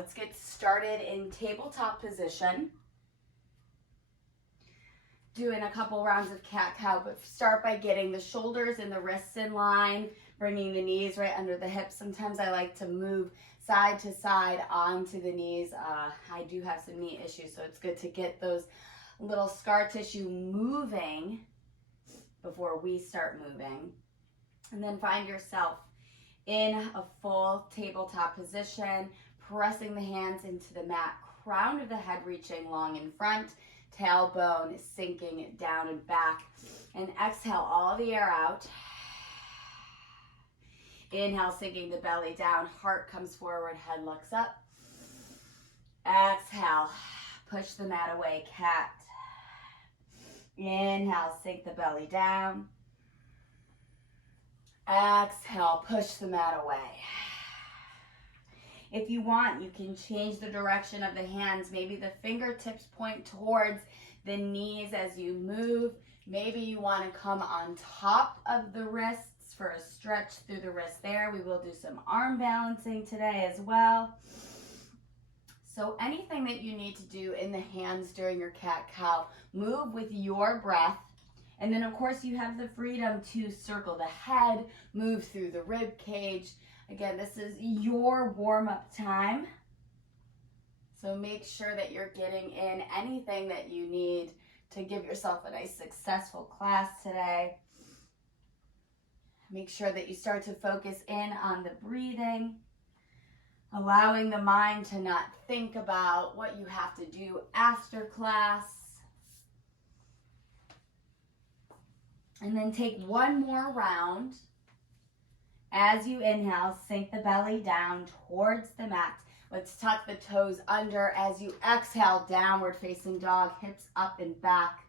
let's get started in tabletop position. Doing a couple rounds of cat-cow, but start by getting the shoulders and the wrists in line, bringing the knees right under the hips. Sometimes I like to move side to side onto the knees. I do have some knee issues, so it's good to get those little scar tissue moving before we start moving. And then find yourself in a full tabletop position, pressing the hands into the mat, crown of the head reaching long in front, tailbone sinking down and back. And exhale all the air out. Inhale, sinking the belly down, heart comes forward, head looks up. Exhale, push the mat away, cat. Inhale, sink the belly down. Exhale, push the mat away. If you want, you can change the direction of the hands. Maybe the fingertips point towards the knees as you move. Maybe you want to come on top of the wrists for a stretch through the wrist there. We will do some arm balancing today as well. So anything that you need to do in the hands during your cat-cow, move with your breath. And then, of course, you have the freedom to circle the head, move through the rib cage. Again, this is your warm-up time. So make sure that you're getting in anything that you need to give yourself a nice, successful class today. Make sure that you start to focus in on the breathing, allowing the mind to not think about what you have to do after class. And then take one more round. As you inhale, sink the belly down towards the mat. Let's tuck the toes under. As you exhale, downward facing dog, hips up and back.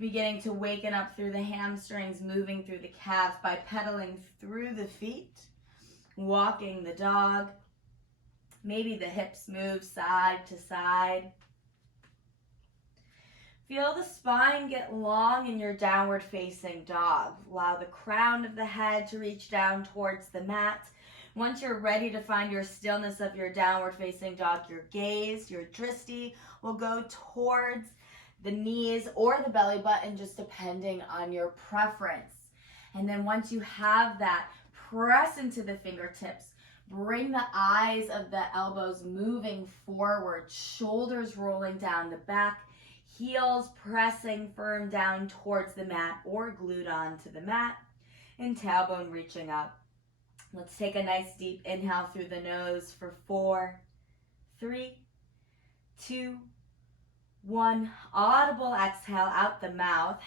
Beginning to waken up through the hamstrings, moving through the calves by pedaling through the feet, walking the dog. Maybe the hips move side to side. Feel the spine get long in your downward facing dog. Allow the crown of the head to reach down towards the mat. Once you're ready to find your stillness of your downward facing dog, your gaze, your drishti will go towards the knees or the belly button, just depending on your preference. And then once you have that, press into the fingertips. Bring the eyes of the elbows moving forward, shoulders rolling down the back, heels pressing firm down towards the mat or glued onto the mat, and tailbone reaching up. Let's take a nice deep inhale through the nose for 4, 3, 2, 1. Audible exhale out the mouth.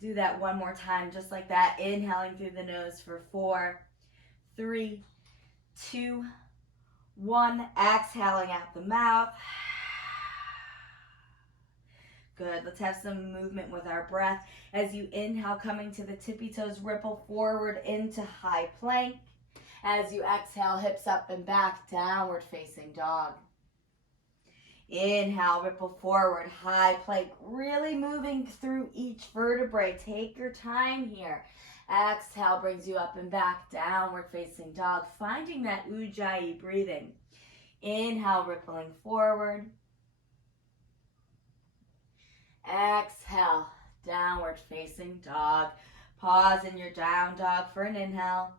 Do that one more time, just like that. Inhaling through the nose for 4, 3, 2, 1. Exhaling out the mouth. Good. Let's have some movement with our breath. As you inhale, coming to the tippy toes, ripple forward into high plank. As you exhale, hips up and back, downward facing dog. Inhale, ripple forward, high plank, really moving through each vertebrae. Take your time here. Exhale brings you up and back, downward facing dog, finding that ujjayi breathing. Inhale, rippling forward. Exhale, downward facing dog. Pause in your down dog for an inhale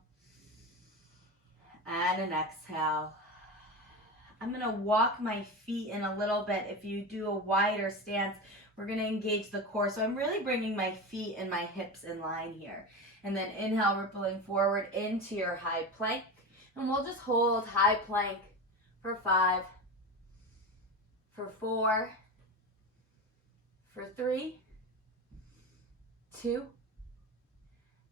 and an exhale. I'm going to walk my feet in a little bit. If you do a wider stance, we're going to engage the core. So I'm really bringing my feet and my hips in line here. And then inhale, rippling forward into your high plank. And we'll just hold high plank for 5, for 4, for 3, 2,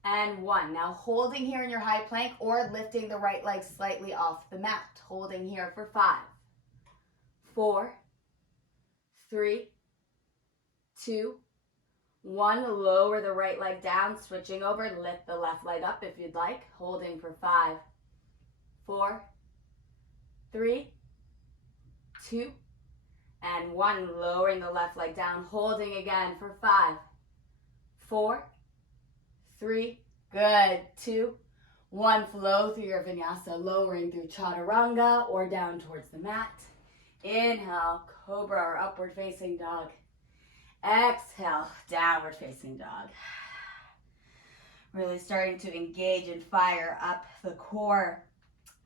and 1. Now holding here in your high plank or lifting the right leg slightly off the mat. Holding here for 5, 4, 3, 2, 1. Lower the right leg down, switching over. Lift the left leg up if you'd like. Holding for 5, 4, 3, 2, and 1. Lowering the left leg down. Holding again for 5, 4, 3, good, 2, 1, flow through your vinyasa, lowering through chaturanga or down towards the mat. Inhale, cobra or upward facing dog. Exhale, downward facing dog. Really starting to engage and fire up the core.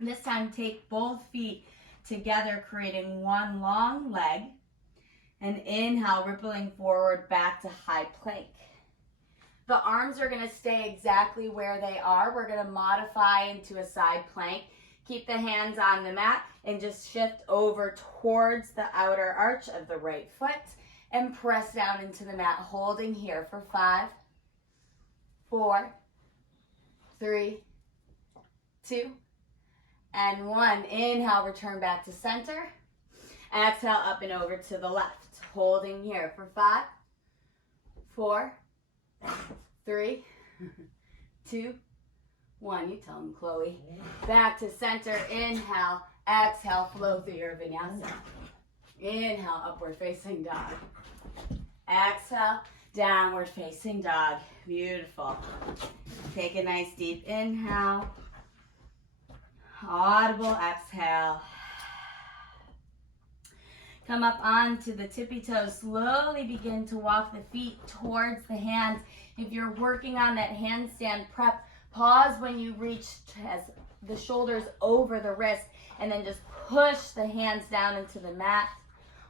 This time, take both feet together, creating one long leg. And inhale, rippling forward back to high plank. The arms are going to stay exactly where they are. We're going to modify into a side plank. Keep the hands on the mat and just shift over towards the outer arch of the right foot and press down into the mat, holding here for 5, 4, 3, 2, and 1. Inhale, return back to center. Exhale, up and over to the left. Holding here for 5, 4, 3, 2, 1. You tell them, Chloe. Back to center. Inhale. Exhale. Flow through your vinyasa. Inhale. Upward facing dog. Exhale. Downward facing dog. Beautiful. Take a nice deep inhale. Audible exhale. Come up onto the tippy toes. Slowly begin to walk the feet towards the hands. If you're working on that handstand prep, pause when you reach as the shoulders over the wrist, and then just push the hands down into the mat.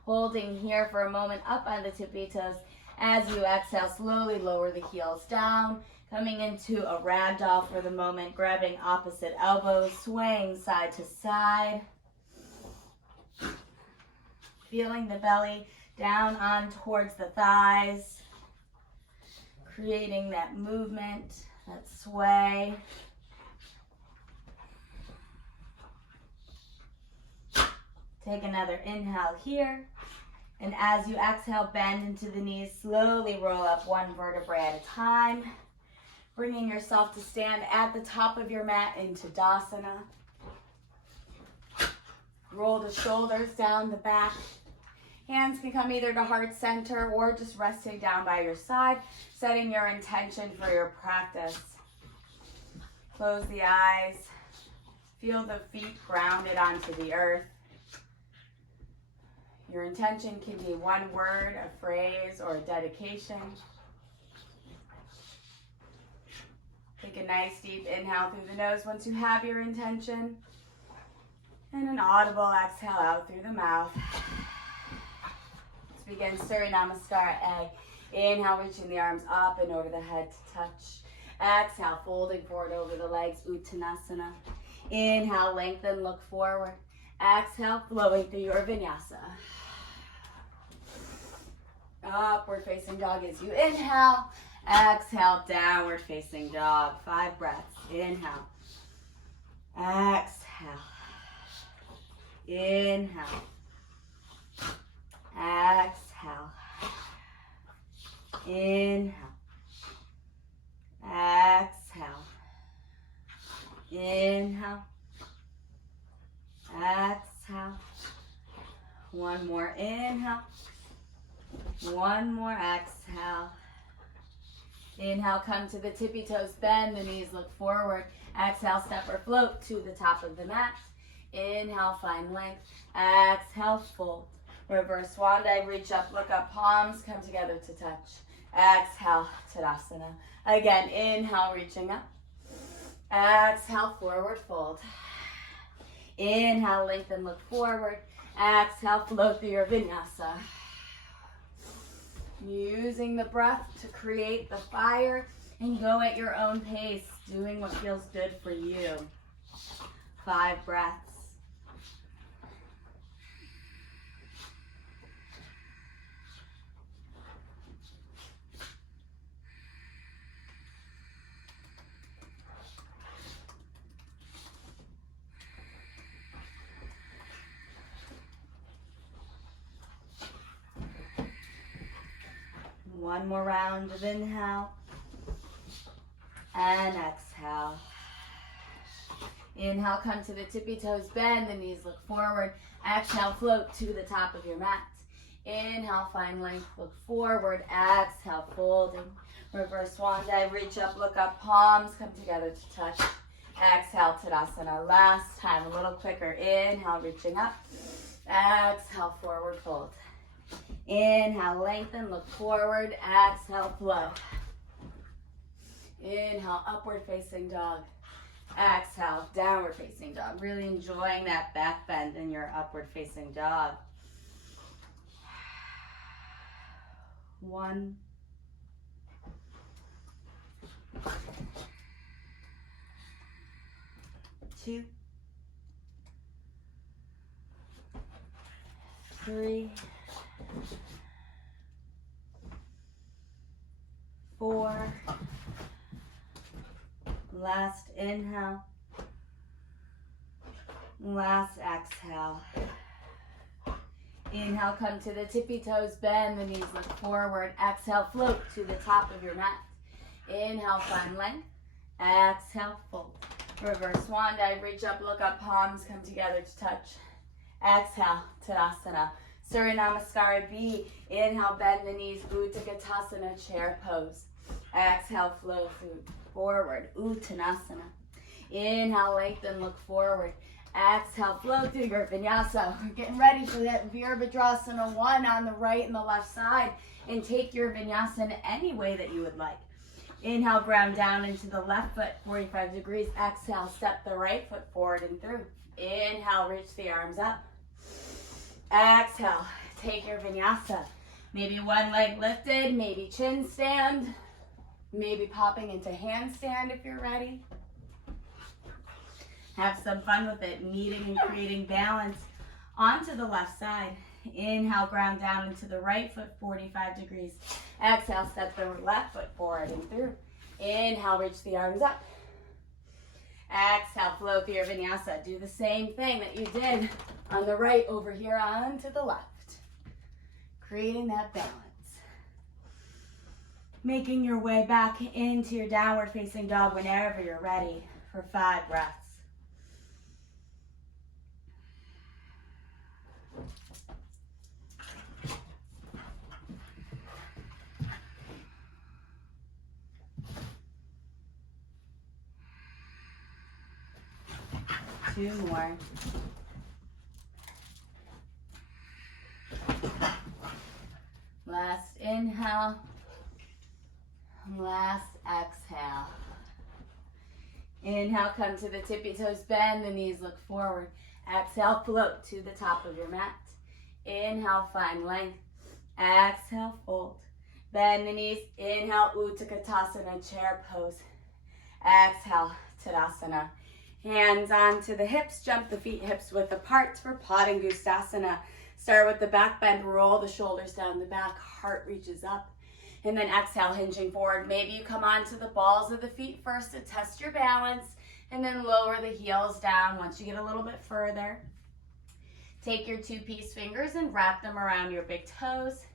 Holding here for a moment up on the tippy toes. As you exhale, slowly lower the heels down. Coming into a ragdoll for the moment, grabbing opposite elbows, swaying side to side. Feeling the belly down on towards the thighs. Creating that movement, that sway. Take another inhale here. And as you exhale, bend into the knees. Slowly roll up one vertebrae at a time. Bringing yourself to stand at the top of your mat into Tadasana. Roll the shoulders down the back. Hands can come either to heart center or just resting down by your side, setting your intention for your practice. Close the eyes. Feel the feet grounded onto the earth. Your intention can be one word, a phrase, or a dedication. Take a nice deep inhale through the nose once you have your intention. And an audible exhale out through the mouth. Let's begin Surya Namaskar A. Inhale, reaching the arms up and over the head to touch. Exhale, folding forward over the legs, Uttanasana. Inhale, lengthen, look forward. Exhale, flowing through your vinyasa. Upward facing dog as you inhale. Exhale, downward facing dog. 5 breaths. Inhale. Exhale. Inhale. Exhale. Inhale. Exhale. Inhale. Exhale. One more inhale. One more exhale. Inhale, come to the tippy toes, bend the knees, look forward. Exhale, step or float to the top of the mat. Inhale, find length. Exhale, fold. Reverse swan dive, reach up, look up, palms come together to touch. Exhale, Tadasana. Again, inhale, reaching up. Exhale, forward fold. Inhale, lengthen, look forward. Exhale, float through your vinyasa. Using the breath to create the fire and go at your own pace, doing what feels good for you. 5 breaths. One more round of inhale and exhale. Inhale, come to the tippy toes, bend the knees, look forward. Exhale, float to the top of your mat. Inhale, find length, look forward. Exhale, folding. Reverse swan dive, reach up, look up, palms come together to touch. Exhale, Tadasana. Last time, a little quicker. Inhale, reaching up. Exhale, forward fold. Inhale, lengthen, look forward. Exhale, flow. Inhale, upward facing dog. Exhale, downward facing dog. Really enjoying that back bend in your upward facing dog. 1, 2, 3, 4. Last inhale. Last exhale. Inhale, come to the tippy toes, bend the knees, look forward. Exhale, float to the top of your mat. Inhale, find length. Exhale, fold. Reverse swan dive, reach up, look up, palms come together to touch. Exhale, Tadasana. Surya Namaskara B. Inhale, bend the knees, Utkatasana, chair pose. Exhale, flow through forward, Uttanasana. Inhale, lengthen, look forward. Exhale, flow through your vinyasa. We're getting ready for that Virabhadrasana 1 on the right and the left side. And take your vinyasa in any way that you would like. Inhale, ground down into the left foot, 45 degrees. Exhale, step the right foot forward and through. Inhale, reach the arms up. Exhale, take your vinyasa. Maybe one leg lifted, maybe chin stand, maybe popping into handstand if you're ready. Have some fun with it, meeting and creating balance onto the left side. Inhale, ground down into the right foot, 45 degrees. Exhale, step the left foot forward and through. Inhale, reach the arms up. Exhale, flow through your vinyasa. Do the same thing that you did on the right over here onto the left. Creating that balance. Making your way back into your downward facing dog whenever you're ready for 5 breaths. Two more. Last inhale. Last exhale. Inhale, come to the tippy toes, bend the knees, look forward. Exhale, float to the top of your mat. Inhale, find length. Exhale, fold. Bend the knees. Inhale, Utkatasana, chair pose. Exhale, Tadasana. Hands onto the hips, jump the feet hips width apart for Padangustasana. Start with the back bend, roll the shoulders down the back, heart reaches up. And then exhale, hinging forward. Maybe you come onto the balls of the feet first to test your balance, and then lower the heels down once you get a little bit further. Take your 2-piece fingers and wrap them around your big toes.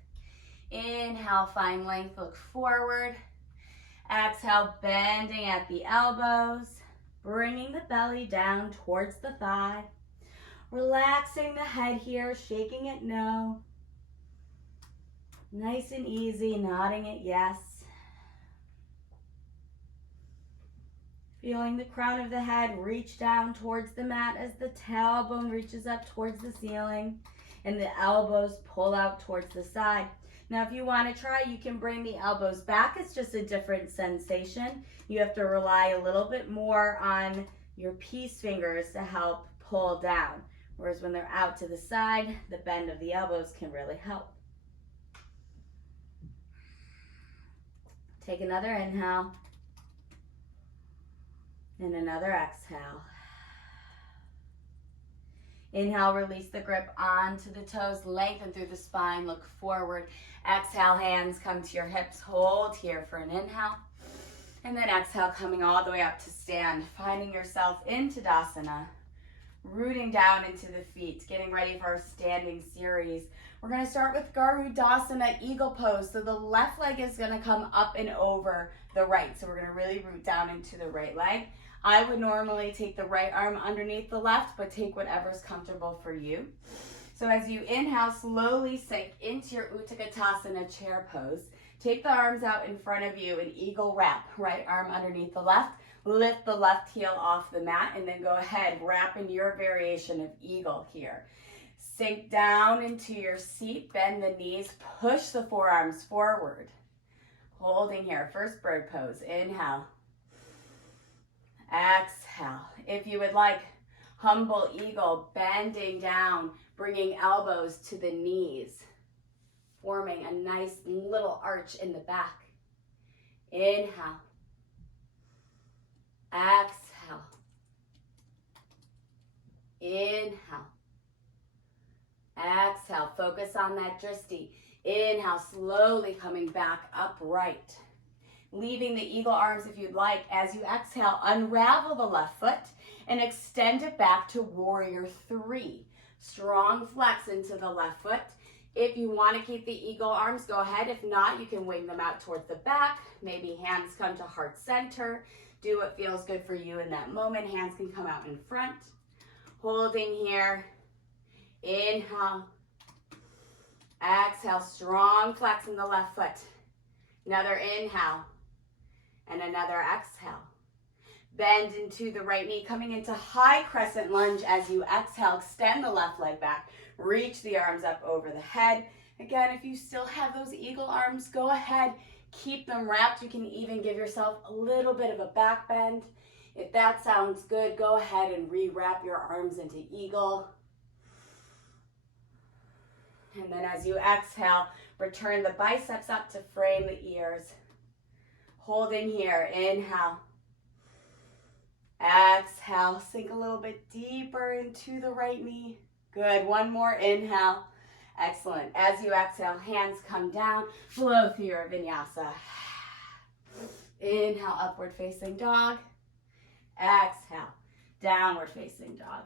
Inhale, find length, look forward. Exhale, bending at the elbows. Bringing the belly down towards the thigh. Relaxing the head here, shaking it no. Nice and easy, nodding it yes. Feeling the crown of the head reach down towards the mat as the tailbone reaches up towards the ceiling and the elbows pull out towards the side. Now, if you want to try, you can bring the elbows back. It's just a different sensation. You have to rely a little bit more on your peace fingers to help pull down. Whereas when they're out to the side, the bend of the elbows can really help. Take another inhale and another exhale. Inhale, release the grip onto the toes, lengthen through the spine, look forward. Exhale, hands come to your hips, hold here for an inhale. And then exhale, coming all the way up to stand, finding yourself in Tadasana, rooting down into the feet, getting ready for our standing series. We're gonna start with Garudasana, eagle pose. So the left leg is gonna come up and over the right. So we're gonna really root down into the right leg. I would normally take the right arm underneath the left, but take whatever's comfortable for you. So as you inhale, slowly sink into your Utkatasana chair pose. Take the arms out in front of you, an eagle wrap. Right arm underneath the left, Lift the left heel off the mat and then go ahead, wrap in your variation of eagle here. Sink down into your seat, bend the knees, push the forearms forward. Holding here, first bird pose. Inhale. Exhale. If you would like, humble eagle, bending down, bringing elbows to the knees, forming a nice little arch in the back. Inhale. Exhale. Inhale. Exhale. Focus on that drishti. Inhale, slowly coming back upright. Leaving the eagle arms if you'd like. As you exhale, unravel the left foot and extend it back to warrior three. Strong flex into the left foot. If you want to keep the eagle arms, go ahead. If not, you can wing them out towards the back. Maybe hands come to heart center. Do what feels good for you in that moment. Hands can come out in front. Holding here. Inhale. Exhale, strong flex in the left foot. Another inhale and another exhale. Bend into the right knee, coming into high crescent lunge as you exhale. Extend the left leg back. Reach the arms up over the head. Again, if you still have those eagle arms, go ahead. Keep them wrapped. You can even give yourself a little bit of a back bend. If that sounds good, go ahead and re-wrap your arms into eagle. And then as you exhale, return the biceps up to frame the ears. Holding here, inhale. Exhale, sink a little bit deeper into the right knee. Good, one more inhale. Excellent. As you exhale, hands come down, flow through your vinyasa. Inhale, upward facing dog. Exhale, downward facing dog.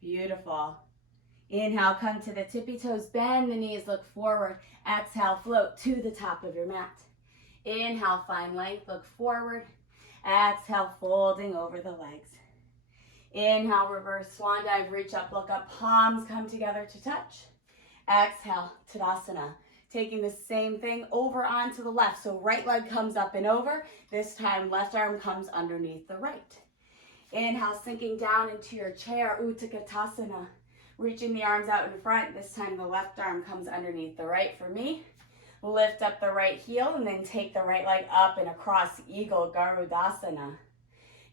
Beautiful. Inhale, come to the tippy toes, bend the knees, look forward. Exhale, float to the top of your mat. Inhale, find length, look forward. Exhale, folding over the legs. Inhale, reverse swan dive, reach up, look up, palms come together to touch. Exhale, Tadasana. Taking the same thing over onto the left. So right leg comes up and over. This time, left arm comes underneath the right. Inhale, sinking down into your chair, Utkatasana. Reaching the arms out in front. This time, the left arm comes underneath the right for me. Lift up the right heel and then take the right leg up and across Eagle Garudasana.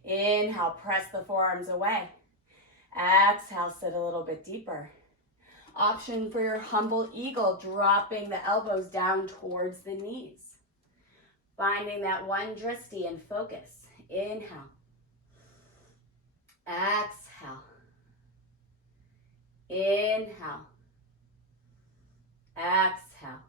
Inhale, press the forearms away. Exhale, sit a little bit deeper. Option for your humble eagle, dropping the elbows down towards the knees. Finding that one drishti and focus. Inhale. Exhale. Inhale. Exhale.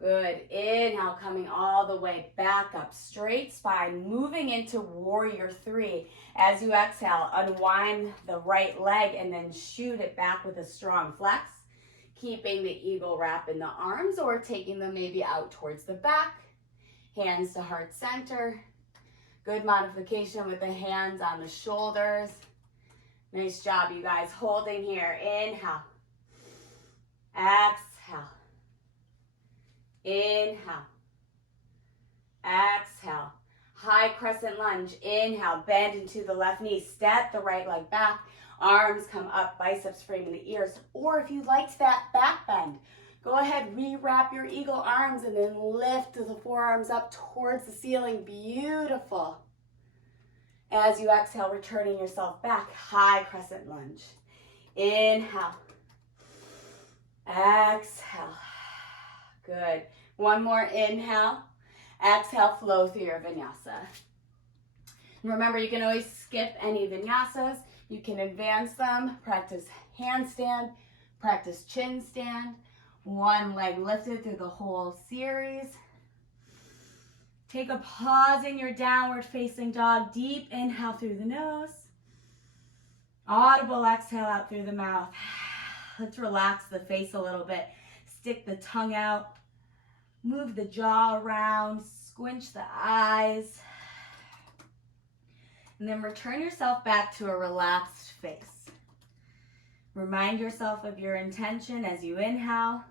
Good. Inhale, coming all the way back up. Straight spine, moving into warrior three. As you exhale, unwind the right leg and then shoot it back with a strong flex. Keeping the eagle wrap in the arms or taking them maybe out towards the back. Hands to heart center. Good modification with the hands on the shoulders. Nice job, you guys. Holding here. Inhale. Exhale. Inhale. Exhale. High crescent lunge. Inhale. Bend into the left knee. Step the right leg back. Arms come up. Biceps framing the ears. Or if you liked that back bend, go ahead. Rewrap your eagle arms and then lift the forearms up towards the ceiling. Beautiful. As you exhale, returning yourself back. High crescent lunge. Inhale. Exhale. Good. One more inhale. Exhale, flow through your vinyasa. Remember, you can always skip any vinyasas. You can advance them. Practice handstand. Practice chin stand. One leg lifted through the whole series. Take a pause in your downward facing dog. Deep inhale through the nose. Audible exhale out through the mouth. Let's relax the face a little bit. Stick the tongue out. Move the jaw around. Squinch the eyes. And then return yourself back to a relaxed face. Remind yourself of your intention as you inhale.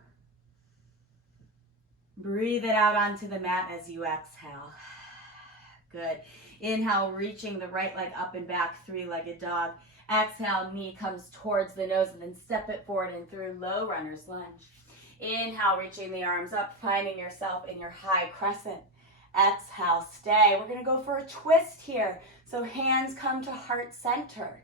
Breathe it out onto the mat as you exhale. Good. Inhale, reaching the right leg up and back, three-legged dog. Exhale, knee comes towards the nose and then step it forward and through low runner's lunge. Inhale, reaching the arms up, finding yourself in your high crescent. Exhale, stay. We're going to go for a twist here. So hands come to heart center.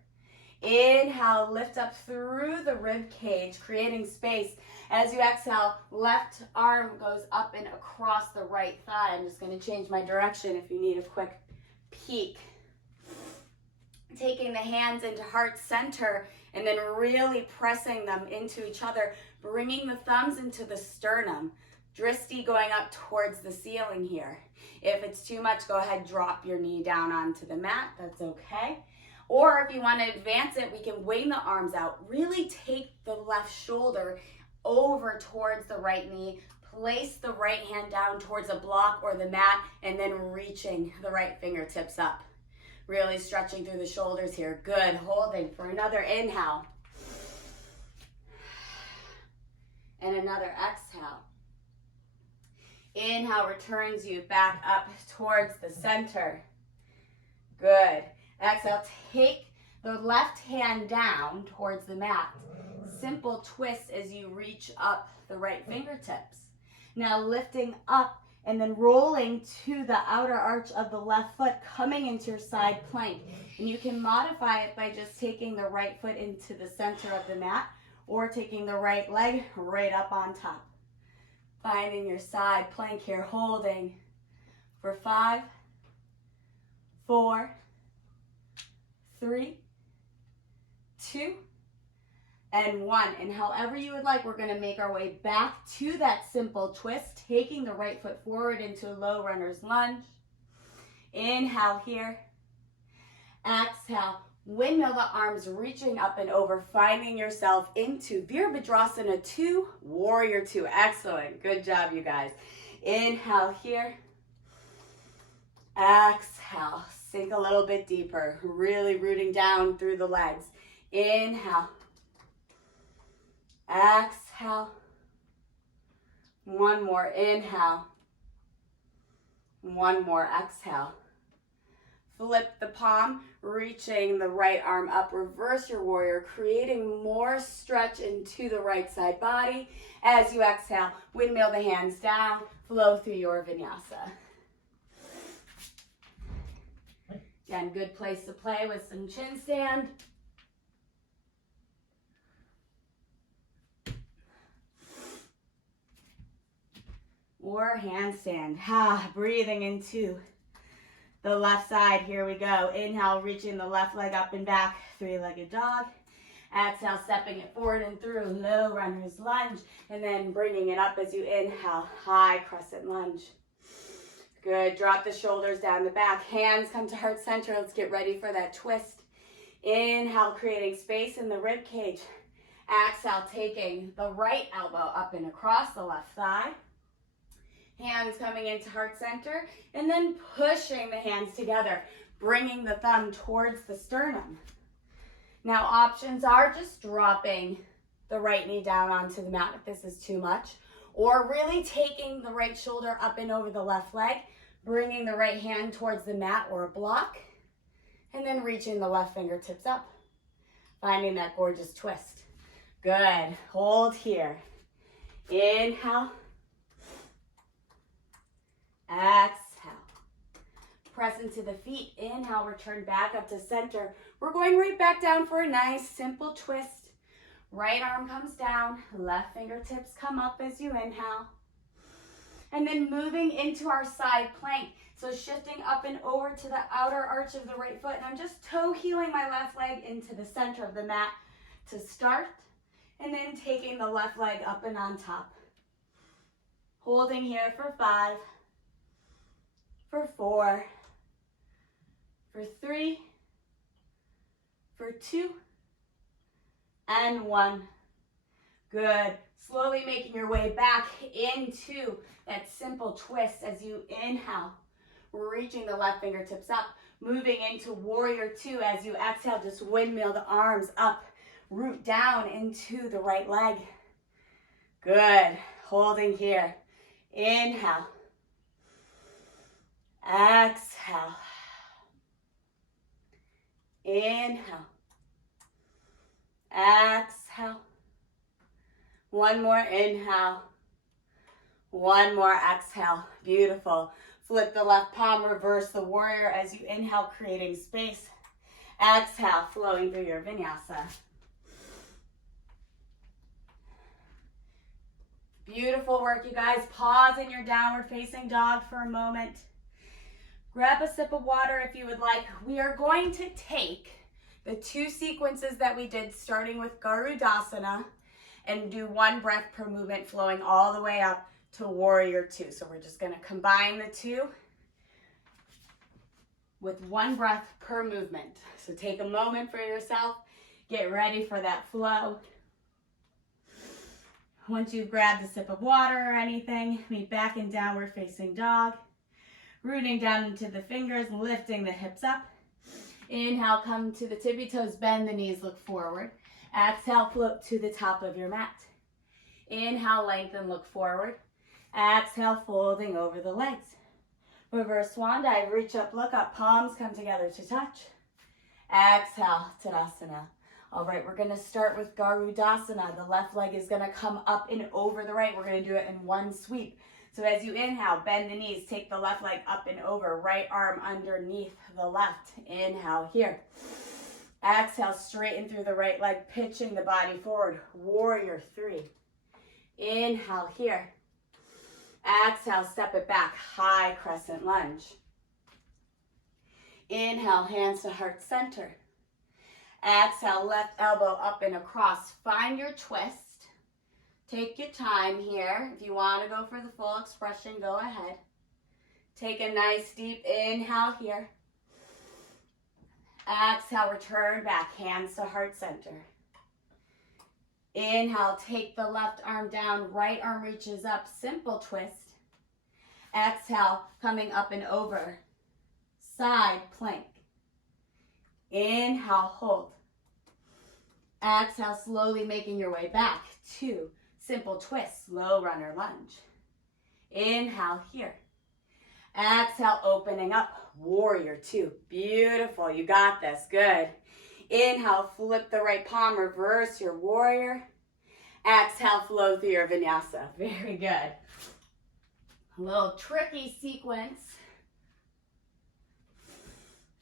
Inhale, lift up through the rib cage, creating space. As you exhale, left arm goes up and across the right thigh. I'm just going to change my direction if you need a quick peek. Taking the hands into heart center and then really pressing them into each other, bringing the thumbs into the sternum. Drishti going up towards the ceiling here. If it's too much, go ahead, drop your knee down onto the mat. That's okay. Or if you want to advance it, we can wing the arms out. Really take the left shoulder over towards the right knee. Place the right hand down towards a block or the mat, and then reaching the right fingertips up. Really stretching through the shoulders here. Good. Holding for another inhale. And another exhale. Inhale returns you back up towards the center. Good. Exhale, take the left hand down towards the mat. Simple twist as you reach up the right fingertips. Now lifting up and then rolling to the outer arch of the left foot, coming into your side plank. And you can modify it by just taking the right foot into the center of the mat or taking the right leg right up on top. Finding your side plank here, holding for 5, 4, 3, 2, and 1. And however you would like, we're going to make our way back to that simple twist, taking the right foot forward into a low runner's lunge. Inhale here. Exhale. Windmill the arms, reaching up and over, finding yourself into Virabhadrasana 2, Warrior 2. Excellent. Good job, you guys. Inhale here. Exhale. Sink a little bit deeper, really rooting down through the legs. Inhale. Exhale. One more inhale. One more exhale. Flip the palm, reaching the right arm up. Reverse your warrior, creating more stretch into the right side body. As you exhale, windmill the hands down, flow through your vinyasa. Again, good place to play with some chin stand. Or handstand. Breathing into the left side. Here we go. Inhale, reaching the left leg up and back, three-legged dog. Exhale, stepping it forward and through, low runner's lunge. And then bringing it up as you inhale, high crescent lunge. Good. Drop the shoulders down the back. Hands come to heart center. Let's get ready for that twist. Inhale, creating space in the rib cage. Exhale, taking the right elbow up and across the left thigh. Hands coming into heart center, and then pushing the hands together, bringing the thumb towards the sternum. Now options are just dropping the right knee down onto the mat if this is too much, or really taking the right shoulder up and over the left leg, bringing the right hand towards the mat or a block, and then reaching the left fingertips up, finding that gorgeous twist. Good. Hold here. Inhale. Exhale. Press into the feet. Inhale, return back up to center. We're going right back down for a nice simple twist. Right arm comes down, left fingertips come up as you inhale. And then moving into our side plank. So shifting up and over to the outer arch of the right foot. And I'm just toe heeling my left leg into the center of the mat to start. And then taking the left leg up and on top. Holding here for 5. For 4, for 3, for 2, and 1. Good. Slowly making your way back into that simple twist as you inhale, reaching the left fingertips up, moving into Warrior 2 as you exhale, just windmill the arms up, root down into the right leg. Good. Holding here. Inhale. Exhale. Inhale. Exhale. One more inhale. One more exhale. Beautiful. Flip the left palm, reverse the warrior as you inhale, creating space. Exhale, flowing through your vinyasa. Beautiful work, you guys. Pause in your downward facing dog for a moment. Grab a sip of water if you would like. We are going to take the two sequences that we did, starting with Garudasana, and do one breath per movement, flowing all the way up to Warrior Two. So we're just going to combine the two with one breath per movement. So take a moment for yourself. Get ready for that flow. Once you've grabbed a sip of water or anything, meet back in downward facing dog. Rooting down into the fingers, lifting the hips up. Inhale, come to the tippy toes, bend the knees, look forward. Exhale, float to the top of your mat. Inhale, lengthen, look forward. Exhale, folding over the legs. Reverse swan dive, reach up, look up, palms come together to touch. Exhale, Tadasana. All right, we're gonna start with Garudasana. The left leg is gonna come up and over the right. We're gonna do it in one sweep. So as you inhale, bend the knees, take the left leg up and over, right arm underneath the left. Inhale here. Exhale, straighten through the right leg, pitching the body forward. Warrior Three. Inhale here. Exhale, step it back, high crescent lunge. Inhale, hands to heart center. Exhale, left elbow up and across. Find your twist. Take your time here. If you want to go for the full expression, go ahead. Take a nice deep inhale here. Exhale, return back, hands to heart center. Inhale, take the left arm down, right arm reaches up, simple twist. Exhale, coming up and over, side plank. Inhale, hold. Exhale, slowly making your way back. Two, simple twist, slow runner lunge. Inhale here. Exhale, opening up, Warrior Two. Beautiful, you got this, good. Inhale, flip the right palm, reverse your warrior. Exhale, flow through your vinyasa. Very good. A little tricky sequence.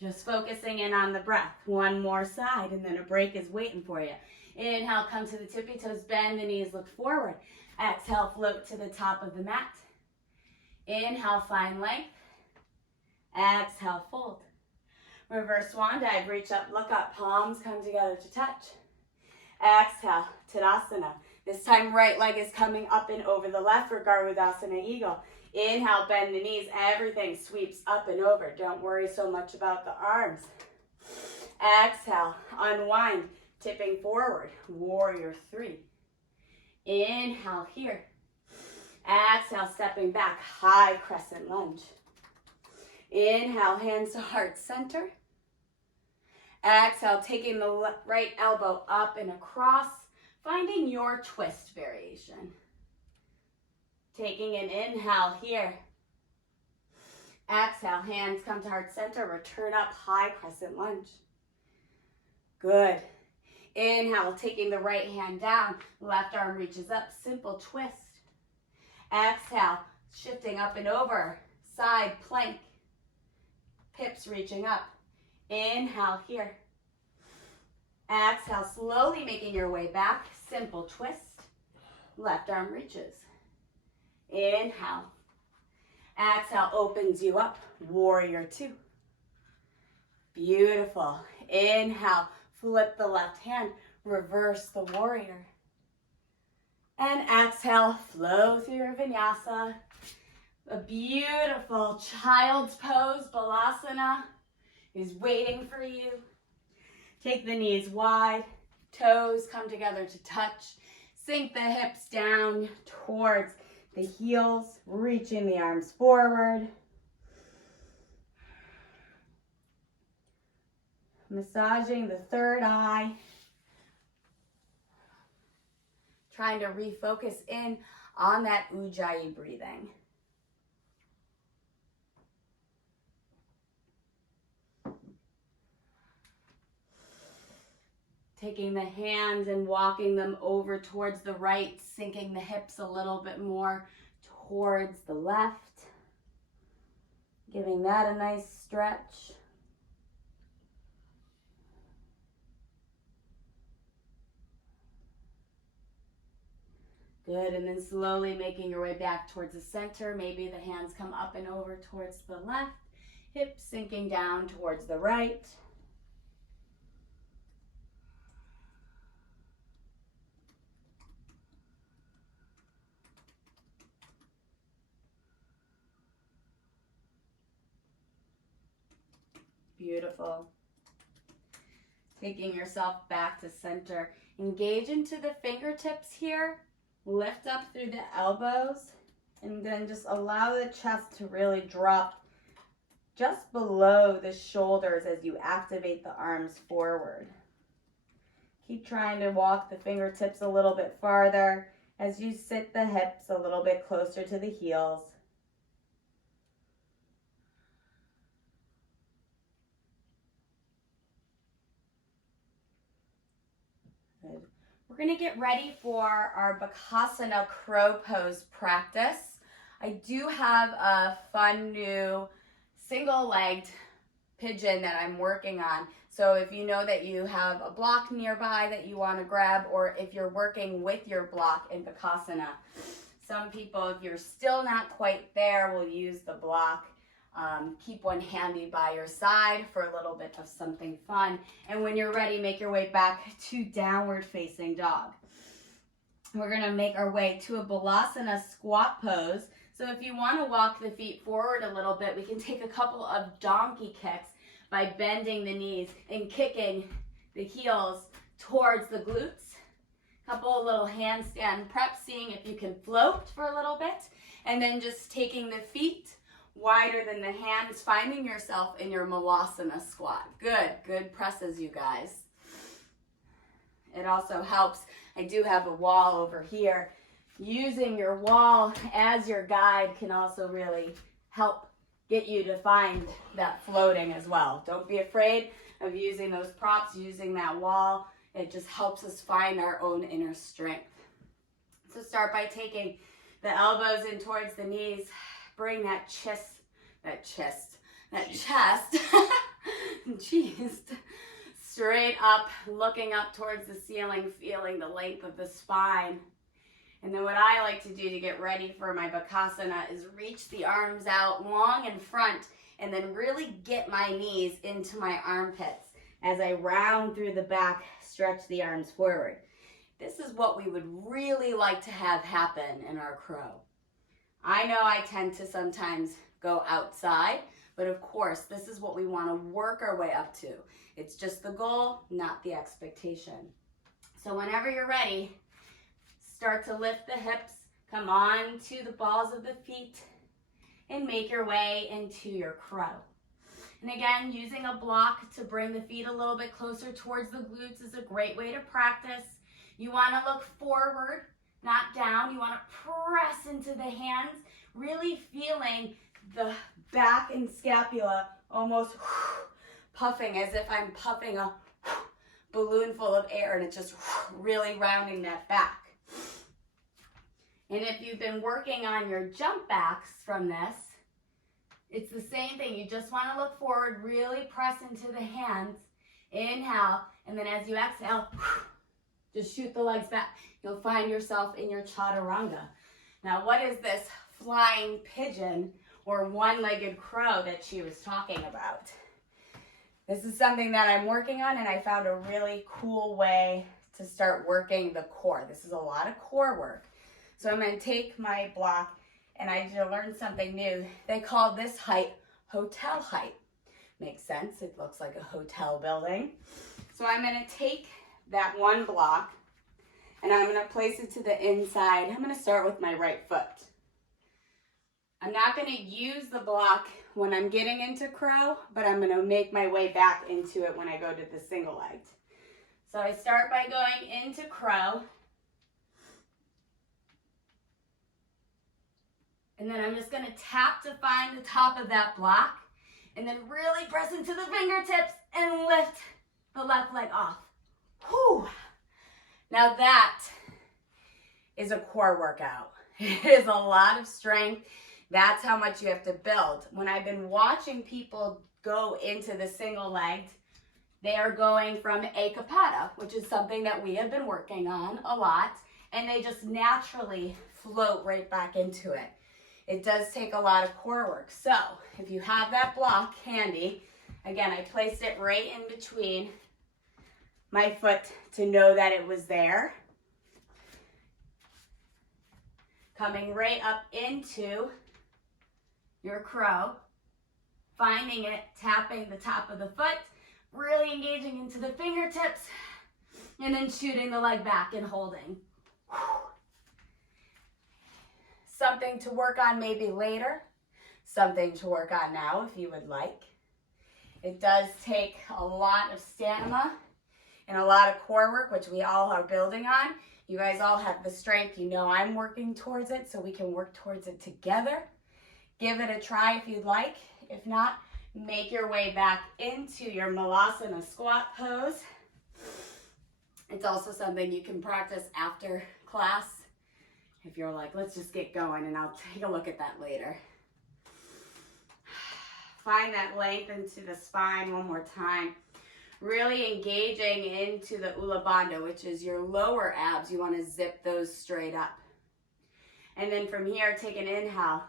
Just focusing in on the breath. One more side, and then a break is waiting for you. Inhale, come to the tippy toes, bend the knees, look forward. Exhale, float to the top of the mat. Inhale, find length. Exhale, fold. Reverse swan dive, reach up, look up, palms come together to touch. Exhale, Tadasana. This time right leg is coming up and over the left for Garudasana Eagle. Inhale, bend the knees, everything sweeps up and over. Don't worry so much about the arms. Exhale, unwind, tipping forward, Warrior Three. Inhale here. Exhale, stepping back, high crescent lunge. Inhale, hands to heart center. Exhale, taking the right elbow up and across, finding your twist variation. Taking an inhale here. Exhale, hands come to heart center, return up, high crescent lunge. Good. Inhale, taking the right hand down, left arm reaches up, simple twist. Exhale, shifting up and over, side plank. Hips reaching up. Inhale here. Exhale, slowly making your way back, simple twist. Left arm reaches. Inhale. Exhale, opens you up, Warrior Two. Beautiful. Inhale, flip the left hand, reverse the warrior. And exhale, flow through your vinyasa. A beautiful child's pose, Balasana, is waiting for you. Take the knees wide, toes come together to touch. Sink the hips down towards the heels, reaching the arms forward. Massaging the third eye. Trying to refocus in on that Ujjayi breathing. Taking the hands and walking them over towards the right, sinking the hips a little bit more towards the left. Giving that a nice stretch. Good, and then slowly making your way back towards the center. Maybe the hands come up and over towards the left. Hips sinking down towards the right. Beautiful. Taking yourself back to center. Engage into the fingertips here. Lift up through the elbows. And then just allow the chest to really drop just below the shoulders as you activate the arms forward. Keep trying to walk the fingertips a little bit farther as you sit the hips a little bit closer to the heels. Good. We're going to get ready for our Bakasana crow pose practice. I do have a fun new single-legged pigeon that I'm working on. So if you know that you have a block nearby that you want to grab, or if you're working with your block in Bakasana, some people, if you're still not quite there, will use the block. Keep one handy by your side for a little bit of something fun. And when you're ready, make your way back to downward facing dog. We're going to make our way to a Balasana squat pose. So if you want to walk the feet forward a little bit, we can take a couple of donkey kicks by bending the knees and kicking the heels towards the glutes. A couple of little handstand preps, seeing if you can float for a little bit. And then just taking the feet wider than the hands, finding yourself in your Malasana squat. Good, good presses, you guys. It also helps, I do have a wall over here. Using your wall as your guide can also really help get you to find that floating as well. Don't be afraid of using those props, using that wall. It just helps us find our own inner strength. So start by taking the elbows in towards the knees. Bring that chest, straight up, looking up towards the ceiling, feeling the length of the spine. And then what I like to do to get ready for my Bakasana is reach the arms out long in front and then really get my knees into my armpits as I round through the back, stretch the arms forward. This is what we would really like to have happen in our crow. I know I tend to sometimes go outside, but of course, this is what we want to work our way up to. It's just the goal, not the expectation. So whenever you're ready, start to lift the hips, come on to the balls of the feet, and make your way into your crow. And again, using a block to bring the feet a little bit closer towards the glutes is a great way to practice. You want to look forward, not down. You want to press into the hands, really feeling the back and scapula almost puffing as if I'm puffing a balloon full of air, and it's just really rounding that back. And if you've been working on your jump backs from this, it's the same thing. You just want to look forward, really press into the hands. Inhale, and then as you exhale, just shoot the legs back. You'll find yourself in your chaturanga. Now, what is this flying pigeon or one-legged crow that she was talking about? This is something that I'm working on, and I found a really cool way to start working the core. This is a lot of core work. So I'm going to take my block, and I learned something new. They call this height hotel height. Makes sense. It looks like a hotel building. So I'm going to take that one block, and I'm going to place it to the inside. I'm going to start with my right foot. I'm not going to use the block when I'm getting into crow, but I'm going to make my way back into it when I go to the single legged. So I start by going into crow. And then I'm just going to tap to find the top of that block, and then really press into the fingertips and lift the left leg off. Whew. Now that is a core workout. It is a lot of strength. That's how much you have to build. When I've been watching people go into the single legged, they are going from a cappata, which is something that we have been working on a lot, and they just naturally float right back into it. It does take a lot of core work. So if you have that block handy, again, I placed it right in between my foot to know that it was there. Coming right up into your crow, finding it, tapping the top of the foot, really engaging into the fingertips, and then shooting the leg back and holding. Something to work on maybe later, something to work on now if you would like. It does take a lot of stamina and a lot of core work, which we all are building on. You guys all have the strength. You know I'm working towards it, so we can work towards it together. Give it a try if you'd like. If not, make your way back into your Malasana squat pose. It's also something you can practice after class. If you're like, let's just get going, and I'll take a look at that later. Find that length into the spine one more time. Really engaging into the Ula Bandha, which is your lower abs. You want to zip those straight up. And then from here, take an inhale.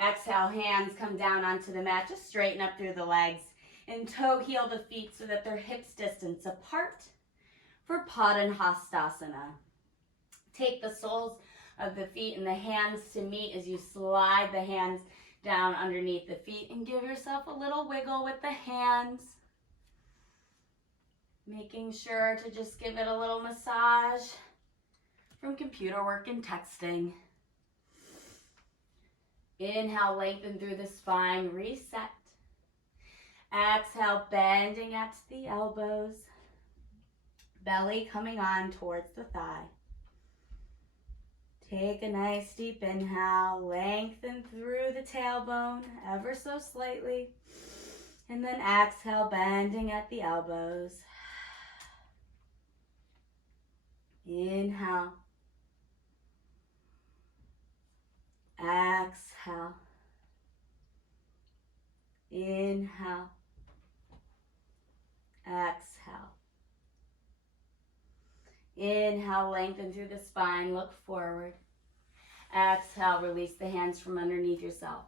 Exhale, hands come down onto the mat. Just straighten up through the legs. And toe heel the feet so that they're hips distance apart for Padangusthasana. Take the soles of the feet and the hands to meet as you slide the hands down underneath the feet, and give yourself a little wiggle with the hands. Making sure to just give it a little massage from computer work and texting. Inhale, lengthen through the spine, reset. Exhale, bending at the elbows. Belly coming on towards the thigh. Take a nice deep inhale, lengthen through the tailbone ever so slightly. And then exhale, bending at the elbows. Inhale. Exhale. Inhale. Exhale. Inhale, lengthen through the spine, look forward. Exhale, release the hands from underneath yourself.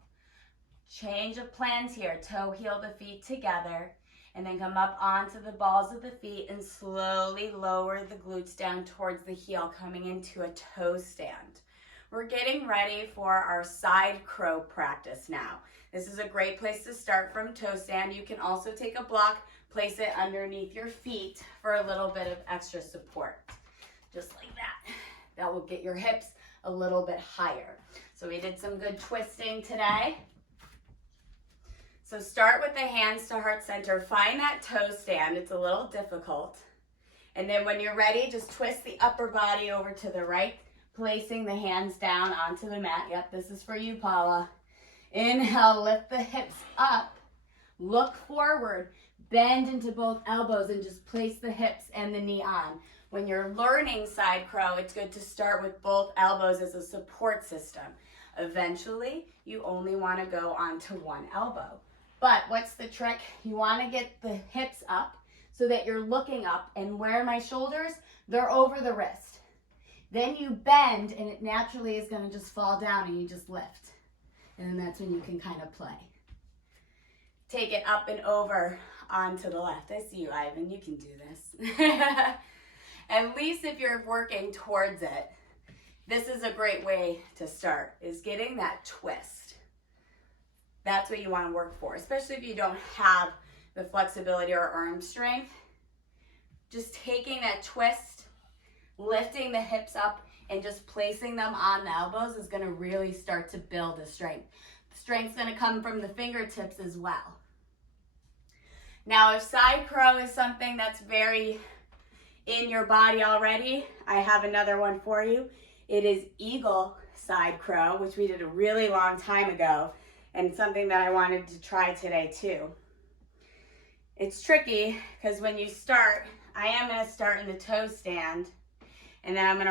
Change of plans here. Toe heel the feet together, and then come up onto the balls of the feet and slowly lower the glutes down towards the heel, coming into a toe stand. We're getting ready for our side crow practice now. This is a great place to start from toe stand. You can also take a block, place it underneath your feet for a little bit of extra support. Just like that. That will get your hips a little bit higher. So we did some good twisting today. So start with the hands to heart center. Find that toe stand. It's a little difficult. And then when you're ready, just twist the upper body over to the right, placing the hands down onto the mat. Yep, this is for you, Paula. Inhale, lift the hips up. Look forward. Bend into both elbows and just place the hips and the knee on. When you're learning side crow, it's good to start with both elbows as a support system. Eventually, you only want to go onto one elbow. But what's the trick? You want to get the hips up so that you're looking up, and where are my shoulders? They're over the wrist. Then you bend and it naturally is going to just fall down and you just lift. And then that's when you can kind of play. Take it up and over onto the left. I see you, Ivan. You can do this. At least if you're working towards it, this is a great way to start, is getting that twist. That's what you want to work for, especially if you don't have the flexibility or arm strength. Just taking that twist, lifting the hips up, and just placing them on the elbows is going to really start to build the strength. The strength's going to come from the fingertips as well. Now, if side crow is something that's very in your body already, I have another one for you. It is eagle side crow, which we did a really long time ago, and something that I wanted to try today too. It's tricky because when you start, I am going to start in the toe stand, and then I'm going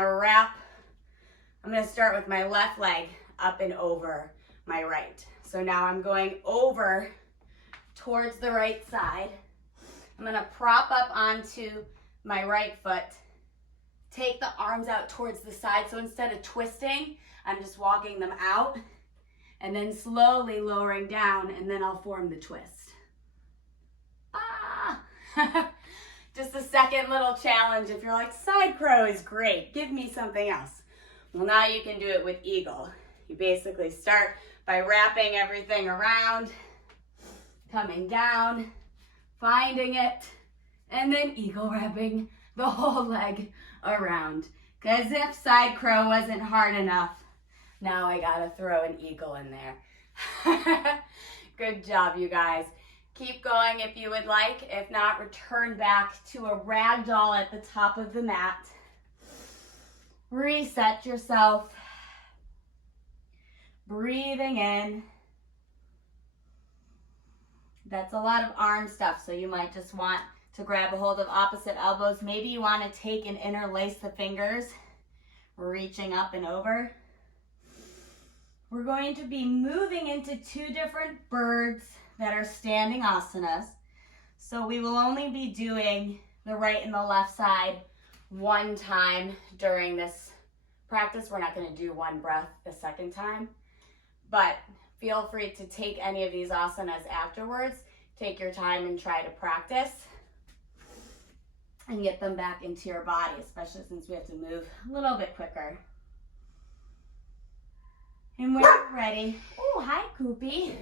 to start with my left leg up and over my right. So now I'm going over towards the right side. I'm going to prop up onto my right foot, take the arms out towards the side. So instead of twisting, I'm just walking them out and then slowly lowering down, and then I'll form the twist. Ah! Just a second little challenge. If you're like, side crow is great, give me something else. Well, now you can do it with eagle. You basically start by wrapping everything around, coming down, finding it, and then eagle wrapping the whole leg around. Because if side crow wasn't hard enough, now I gotta throw an eagle in there. Good job, you guys. Keep going if you would like. If not, return back to a ragdoll at the top of the mat. Reset yourself. Breathing in. That's a lot of arm stuff, so you might just want to grab a hold of opposite elbows. Maybe you want to take and interlace the fingers, reaching up and over. We're going to be moving into two different birds that are standing asanas. So we will only be doing the right and the left side one time during this practice. We're not going to do one breath the second time, but feel free to take any of these asanas afterwards. Take your time and try to practice and get them back into your body, especially since we have to move a little bit quicker. And when you're ready, oh, hi, Koopy.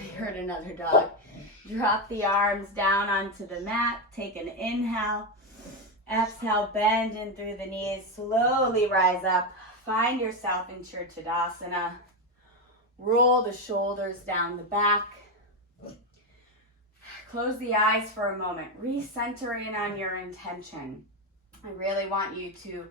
I heard another dog. Drop the arms down onto the mat. Take an inhale. Exhale, bend in through the knees. Slowly rise up. Find yourself into your Tadasana. Roll the shoulders down the back. Close the eyes for a moment. Recenter in on your intention. I really want you to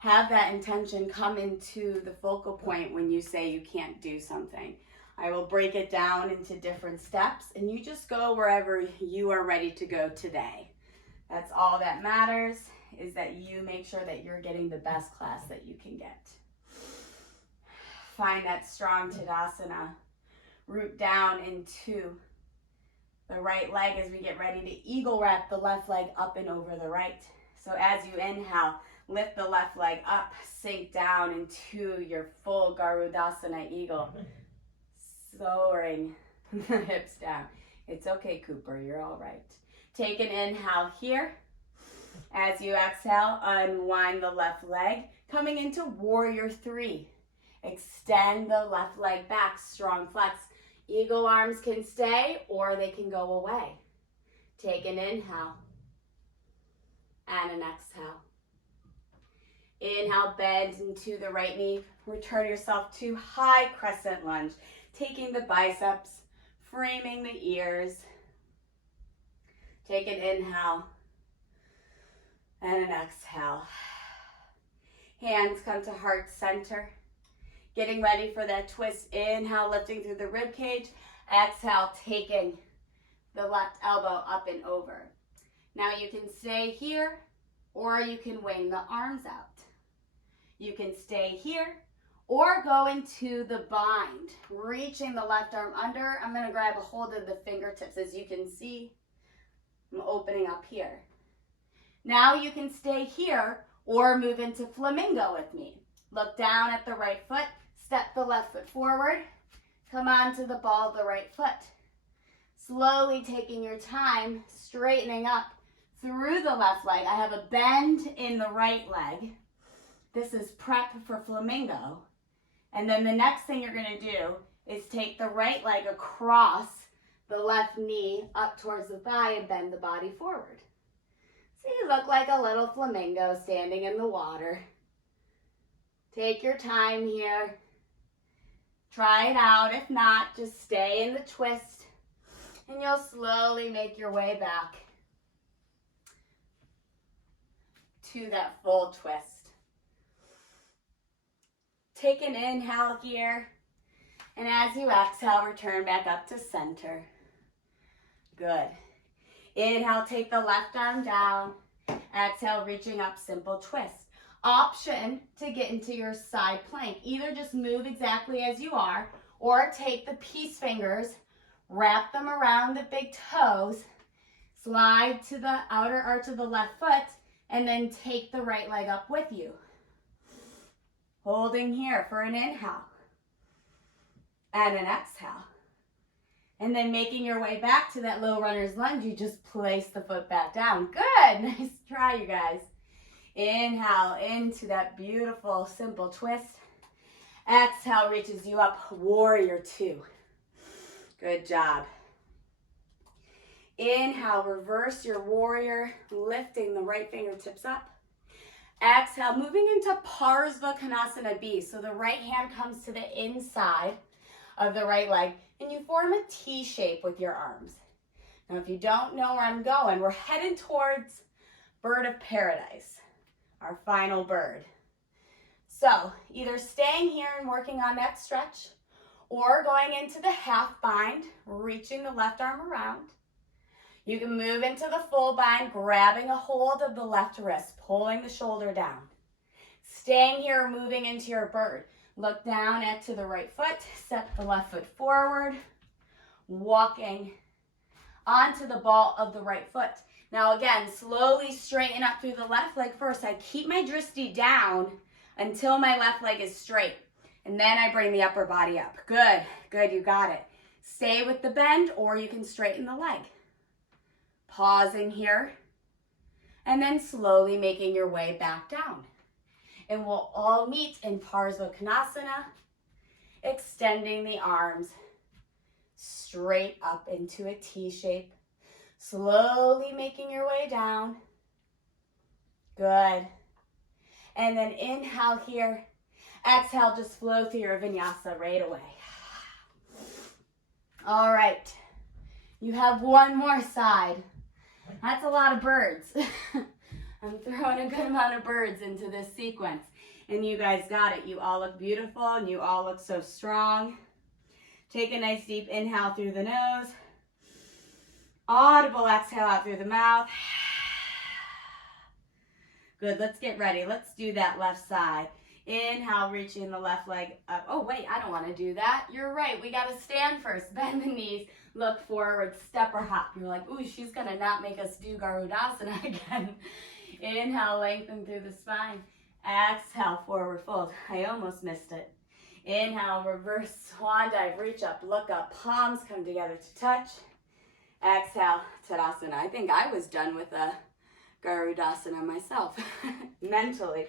have that intention come into the focal point when you say you can't do something. I will break it down into different steps, and you just go wherever you are ready to go today. That's all that matters, is that you make sure that you're getting the best class that you can get. Find that strong Tadasana. Root down into the right leg as we get ready to eagle wrap the left leg up and over the right. So as you inhale, lift the left leg up, sink down into your full Garudasana eagle. Lowering the hips down. It's okay, Cooper, you're all right. Take an inhale here. As you exhale, unwind the left leg, coming into warrior three. Extend the left leg back, strong flex. Eagle arms can stay or they can go away. Take an inhale and an exhale. Inhale, bend into the right knee. Return yourself to high crescent lunge. Taking the biceps, framing the ears. Take an inhale and an exhale. Hands come to heart center. Getting ready for that twist. Inhale, lifting through the rib cage. Exhale, taking the left elbow up and over. Now you can stay here or you can wing the arms out. You can stay here or go into the bind, reaching the left arm under. I'm going to grab a hold of the fingertips. As you can see, I'm opening up here. Now you can stay here or move into flamingo with me. Look down at the right foot, step the left foot forward, come onto the ball of the right foot. Slowly taking your time, straightening up through the left leg. I have a bend in the right leg. This is prep for flamingo. And then the next thing you're going to do is take the right leg across the left knee up towards the thigh and bend the body forward. So you look like a little flamingo standing in the water. Take your time here. Try it out. If not, just stay in the twist and you'll slowly make your way back to that full twist. Take an inhale here, and as you exhale, return back up to center. Good. Inhale, take the left arm down. Exhale, reaching up, simple twist. Option to get into your side plank. Either just move exactly as you are, or take the peace fingers, wrap them around the big toes, slide to the outer arch of the left foot, and then take the right leg up with you. Holding here for an inhale and an exhale. And then making your way back to that low runner's lunge, you just place the foot back down. Good, nice try, you guys. Inhale into that beautiful, simple twist. Exhale reaches you up, warrior two. Good job. Inhale, reverse your warrior, lifting the right fingertips up. Exhale, moving into Parsva Konasana B. So the right hand comes to the inside of the right leg, and you form a T shape with your arms. Now, if you don't know where I'm going, we're headed towards Bird of Paradise, our final bird. So either staying here and working on that stretch, or going into the half bind, reaching the left arm around. You can move into the full bind, grabbing a hold of the left wrist, pulling the shoulder down. Staying here, moving into your bird. Look down to the right foot, step the left foot forward, walking onto the ball of the right foot. Now again, slowly straighten up through the left leg first. I keep my dristi down until my left leg is straight. And then I bring the upper body up. Good, good, you got it. Stay with the bend, or you can straighten the leg. Pausing here, and then slowly making your way back down. And we'll all meet in Parsva Konasana, extending the arms straight up into a T shape. Slowly making your way down. Good. And then inhale here. Exhale, just flow through your vinyasa right away. All right. You have one more side. That's a lot of birds. I'm throwing a good amount of birds into this sequence. And you guys got it. You all look beautiful and you all look so strong. Take a nice deep inhale through the nose. Audible exhale out through the mouth. Good, let's get ready. Let's do that left side. Inhale, reaching the left leg up. Oh, wait, I don't want to do that. You're right. We got to stand first. Bend the knees. Look forward. Step or hop. You're like, ooh, she's going to not make us do Garudasana again. Inhale, lengthen through the spine. Exhale, forward fold. I almost missed it. Inhale, reverse swan dive. Reach up, look up. Palms come together to touch. Exhale, Tadasana. I think I was done with a Garudasana myself, mentally.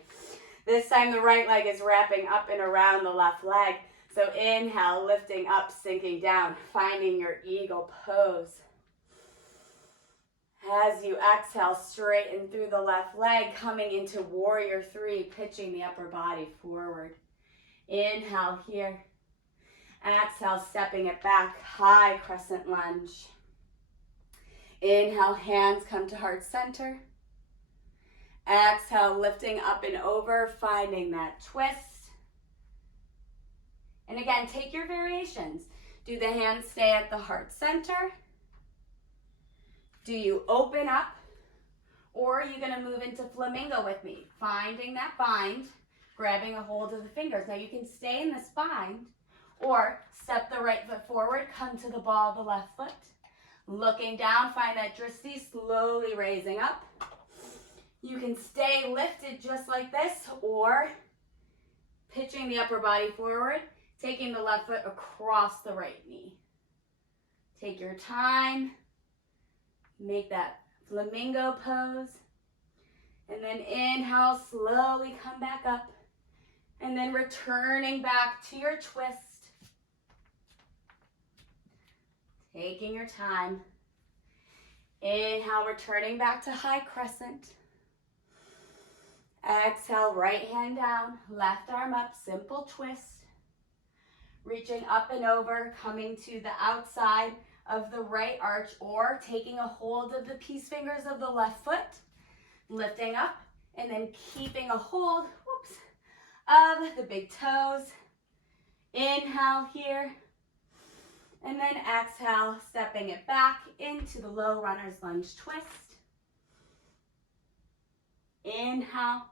This time the right leg is wrapping up and around the left leg. So inhale, lifting up, sinking down, finding your eagle pose. As you exhale, straighten through the left leg, coming into warrior three, pitching the upper body forward. Inhale here. Exhale, stepping it back, high crescent lunge. Inhale, hands come to heart center. Exhale, lifting up and over, finding that twist. And again, take your variations. Do the hands stay at the heart center? Do you open up? Or are you going to move into flamingo with me? Finding that bind, grabbing a hold of the fingers. Now you can stay in this bind, or step the right foot forward, come to the ball of the left foot. Looking down, find that dristi, slowly raising up. You can stay lifted just like this, or pitching the upper body forward, taking the left foot across the right knee. Take your time. Make that flamingo pose. And then inhale, slowly come back up. And then returning back to your twist. Taking your time. Inhale, returning back to high crescent. Exhale, right hand down, left arm up, simple twist. Reaching up and over, coming to the outside of the right arch, or taking a hold of the peace fingers of the left foot, lifting up, and then keeping a hold, of the big toes. Inhale here, And then exhale, stepping it back into the low runner's lunge twist. Inhale.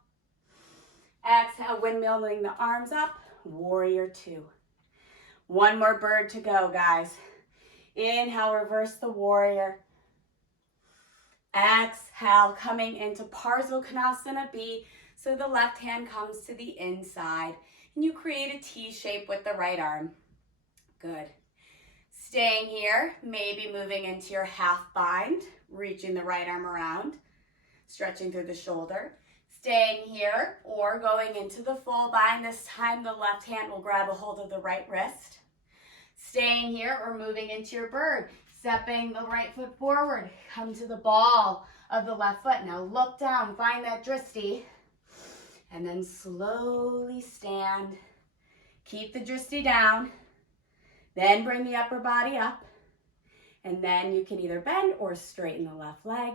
Exhale, windmilling the arms up, warrior two. One more bird to go, guys. Inhale, reverse the warrior. Exhale, coming into Parsvakonasana B. So the left hand comes to the inside and you create a T shape with the right arm. Good. Staying here, maybe moving into your half bind, reaching the right arm around, stretching through the shoulder. Staying here or going into the full bind. This time the left hand will grab a hold of the right wrist. Staying here or moving into your bird. Stepping the right foot forward. Come to the ball of the left foot. Now look down, find that dristi. And then slowly stand. Keep the dristi down. Then bring the upper body up. And then you can either bend or straighten the left leg.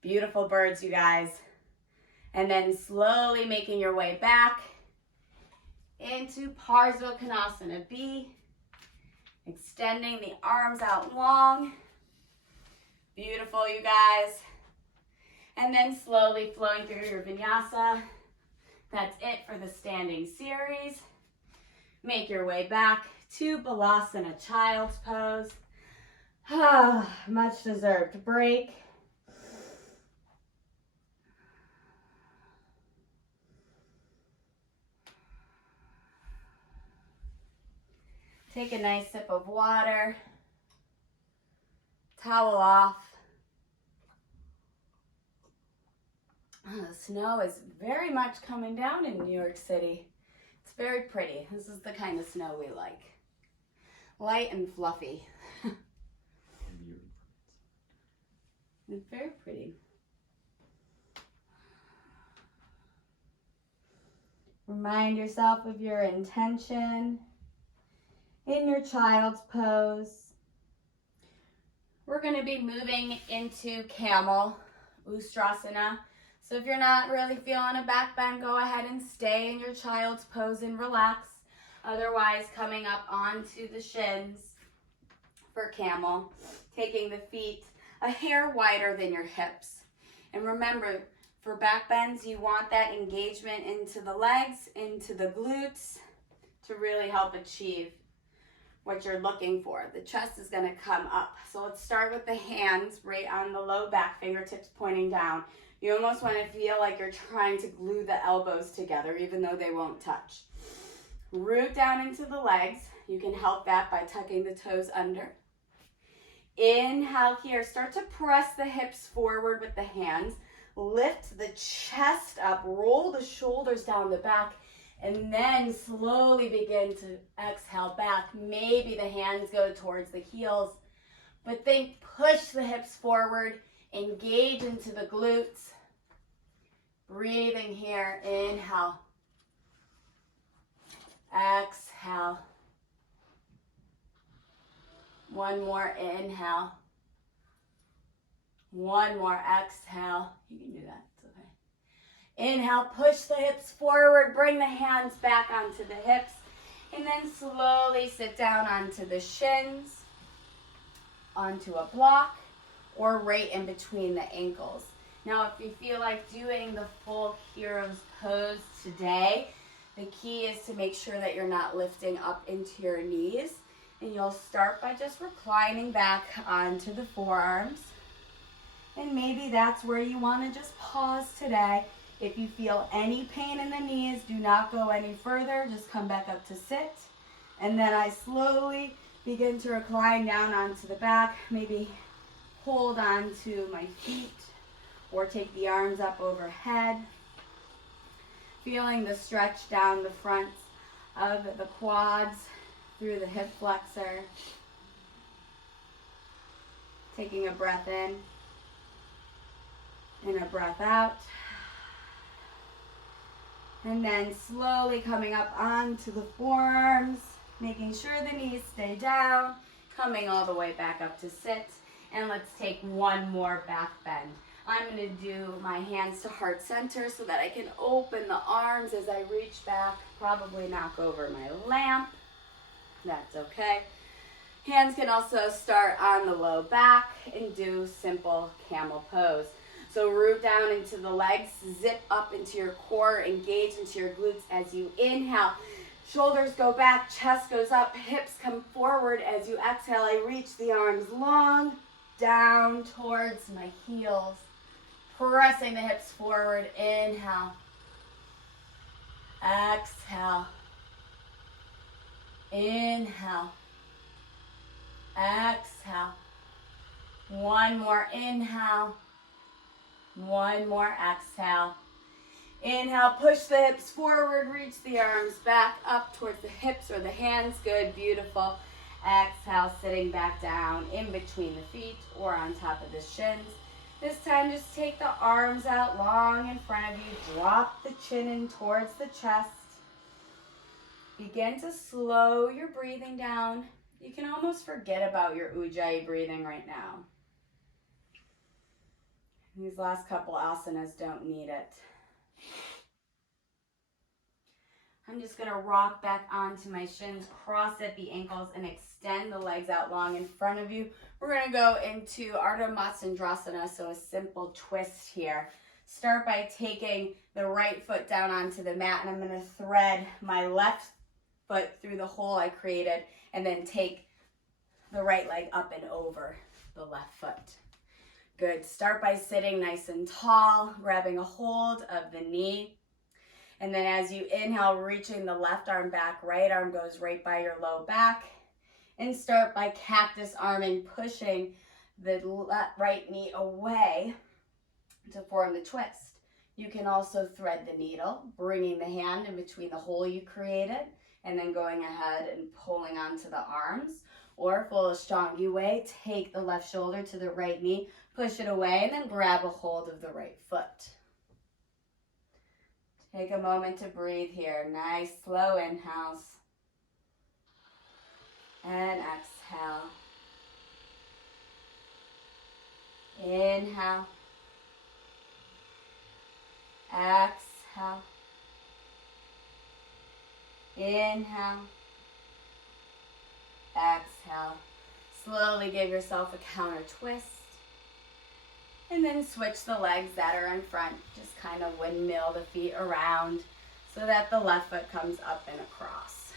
Beautiful birds, you guys. And then slowly making your way back into Parsvakonasana B. Extending the arms out long. Beautiful, you guys. And then slowly flowing through your vinyasa. That's it for the standing series. Make your way back to Balasana, child's pose. Much deserved break. Take a nice sip of water. Towel off. The snow is very much coming down in New York City. It's very pretty. This is the kind of snow we like. Light and fluffy. It's very pretty. Remind yourself of your intention in your child's pose. We're going to be moving into camel, Ustrasana. So if you're not really feeling a back bend, go ahead and stay in your child's pose and relax. Otherwise, coming up onto the shins for camel, taking the feet a hair wider than your hips. And remember, for back bends, you want that engagement into the legs, into the glutes to really help achieve what you're looking for. The chest is going to come up. So let's start with the hands right on the low back, fingertips pointing down. You almost want to feel like you're trying to glue the elbows together, even though they won't touch. Root down into the legs. You can help that by tucking the toes under. Inhale here. Start to press the hips forward with the hands. Lift the chest up. Roll the shoulders down the back. And then slowly begin to exhale back. Maybe the hands go towards the heels. But think, push the hips forward. Engage into the glutes. Breathing here. Inhale. Exhale. One more inhale. One more exhale. You can do that. It's okay. Inhale, push the hips forward. Bring the hands back onto the hips. And then slowly sit down onto the shins, onto a block, or right in between the ankles. Now, if you feel like doing the full hero's pose today, the key is to make sure that you're not lifting up into your knees. And you'll start by just reclining back onto the forearms. And maybe that's where you want to just pause today. If you feel any pain in the knees, do not go any further. Just come back up to sit. And then I slowly begin to recline down onto the back. Maybe hold on to my feet or take the arms up overhead. Feeling the stretch down the front of the quads through the hip flexor. Taking a breath in and a breath out. And then slowly coming up onto the forearms, making sure the knees stay down, coming all the way back up to sit. And let's take one more back bend. I'm going to do my hands to heart center so that I can open the arms as I reach back, probably knock over my lamp. That's okay. Hands can also start on the low back and do simple camel pose. So root down into the legs, zip up into your core, engage into your glutes as you inhale. Shoulders go back, chest goes up, hips come forward. As you exhale, I reach the arms long, down towards my heels. Pressing the hips forward, inhale. Exhale. Inhale. Exhale. One more inhale. One more exhale. Inhale, push the hips forward, reach the arms back up towards the hips or the hands. Good, beautiful. Exhale, sitting back down in between the feet or on top of the shins. This time, just take the arms out long in front of you. Drop the chin in towards the chest. Begin to slow your breathing down. You can almost forget about your Ujjayi breathing right now. These last couple asanas don't need it. I'm just going to rock back onto my shins, cross at the ankles, and extend the legs out long in front of you. We're going to go into Ardha Matsyendrasana, so a simple twist here. Start by taking the right foot down onto the mat, and I'm going to thread my left foot through the hole I created, and then take the right leg up and over the left foot. Good. Start by sitting nice and tall, grabbing a hold of the knee. And then as you inhale, reaching the left arm back, right arm goes right by your low back. And start by cactus arming, pushing the right knee away to form the twist. You can also thread the needle, bringing the hand in between the hole you created, and then going ahead and pulling onto the arms. Or full Ashtangi way, take the left shoulder to the right knee, push it away, and then grab a hold of the right foot. Take a moment to breathe here. Nice, slow inhales. And exhale. Inhale. Exhale. Inhale. Exhale. Slowly give yourself a counter twist. And then switch the legs that are in front. Just kind of windmill the feet around so that the left foot comes up and across.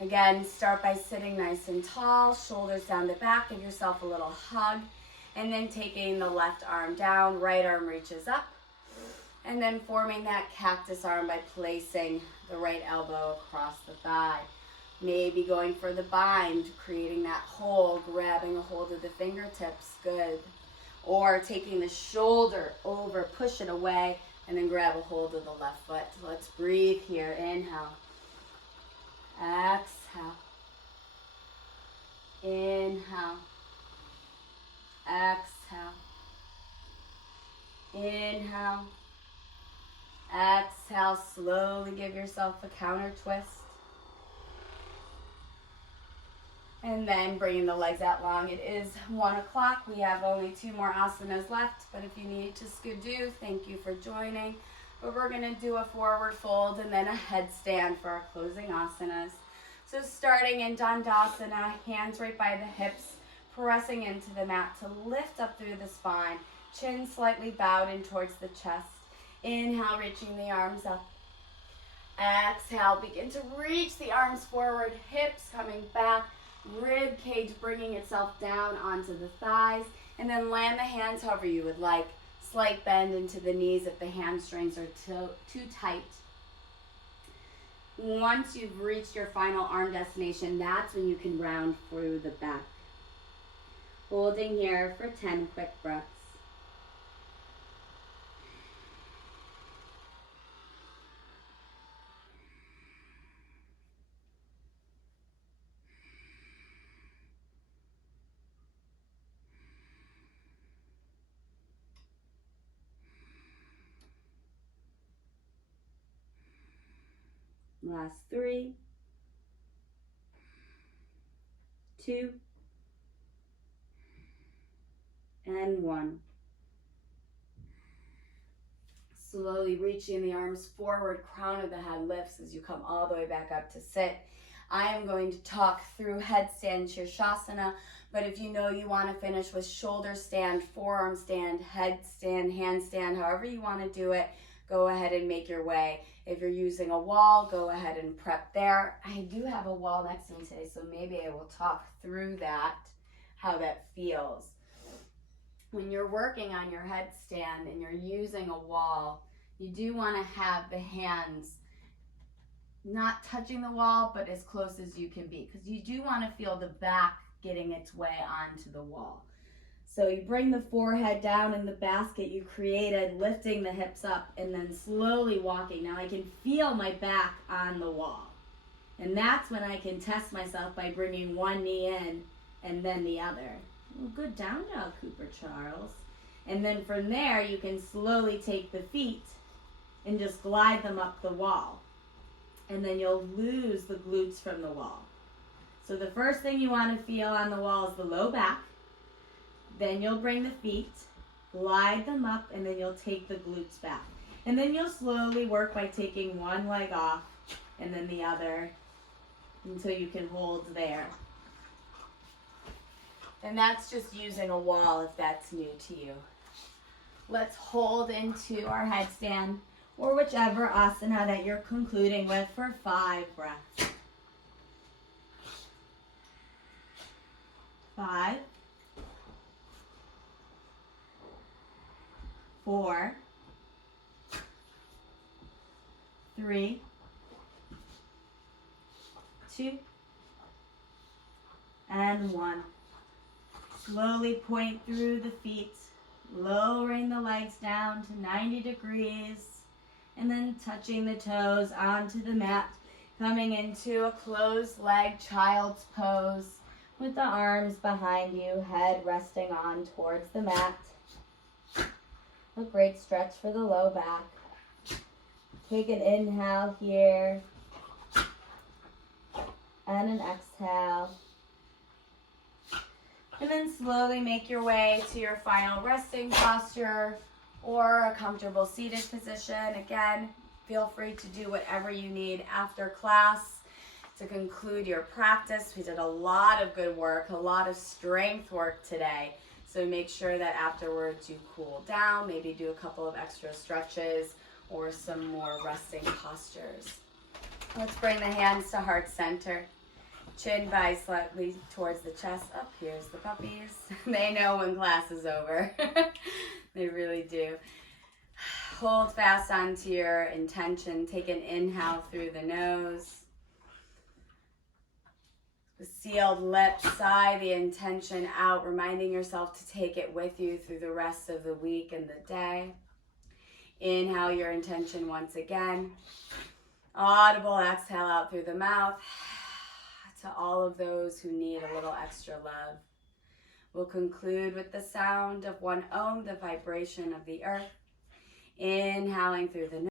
Again, start by sitting nice and tall, shoulders down the back, give yourself a little hug, and then taking the left arm down, right arm reaches up, and then forming that cactus arm by placing the right elbow across the thigh. Maybe going for the bind, creating that hole, grabbing a hold of the fingertips, good. Or taking the shoulder over, push it away, and then grab a hold of the left foot. Let's breathe here. Inhale. Exhale. Inhale. Exhale. Inhale. Exhale. Slowly give yourself a counter twist. And then bringing the legs out long. It is 1 o'clock. We have only 2 more asanas left, but if you need to skidoo, thank you for joining. But we're going to do a forward fold and then a headstand for our closing asanas. So starting in Dandasana, hands right by the hips, pressing into the mat to lift up through the spine, chin slightly bowed in towards the chest. Inhale, reaching the arms up. Exhale, begin to reach the arms forward, hips coming back, rib cage bringing itself down onto the thighs, and then land the hands however you would like. Slight bend into the knees if the hamstrings are too tight. Once you've reached your final arm destination, that's when you can round through the back. Holding here for 10 quick breaths. Last 3, 2, and 1. Slowly reaching the arms forward, crown of the head lifts as you come all the way back up to sit. I am going to talk through headstand Shirshasana, but if you know you want to finish with shoulder stand, forearm stand, headstand, handstand, however you want to do it, go ahead and make your way. If you're using a wall, go ahead and prep there. I do have a wall next to me today, so maybe I will talk through that, how that feels. When you're working on your headstand and you're using a wall, you do want to have the hands not touching the wall, but as close as you can be, because you do want to feel the back getting its way onto the wall. So you bring the forehead down in the basket you created, lifting the hips up, and then slowly walking. Now I can feel my back on the wall. And that's when I can test myself by bringing one knee in and then the other. Well, good down dog, Cooper Charles. And then from there, you can slowly take the feet and just glide them up the wall. And then you'll lose the glutes from the wall. So the first thing you want to feel on the wall is the low back. Then you'll bring the feet, glide them up, and then you'll take the glutes back. And then you'll slowly work by taking one leg off and then the other until you can hold there. And that's just using a wall if that's new to you. Let's hold into our headstand or whichever asana that you're concluding with for 5 breaths. 5, 4, 3, 2, and 1. Slowly point through the feet, lowering the legs down to 90 degrees, and then touching the toes onto the mat, coming into a closed leg child's pose with the arms behind you, head resting on towards the mat. A great stretch for the low back. Take an inhale here and an exhale. And then slowly make your way to your final resting posture or a comfortable seated position. Again, feel free to do whatever you need after class to conclude your practice. We did a lot of good work, a lot of strength work today. So make sure that afterwards you cool down, maybe do a couple of extra stretches or some more resting postures. Let's bring the hands to heart center. Chin by slightly towards the chest. Up, here's the puppies. They know when class is over. They really do. Hold fast onto your intention. Take an inhale through the nose. With sealed lips, sigh the intention out, reminding yourself to take it with you through the rest of the week and the day. Inhale your intention once again. Audible exhale out through the mouth. To all of those who need a little extra love. We'll conclude with the sound of one Om, the vibration of the earth. Inhaling through the nose.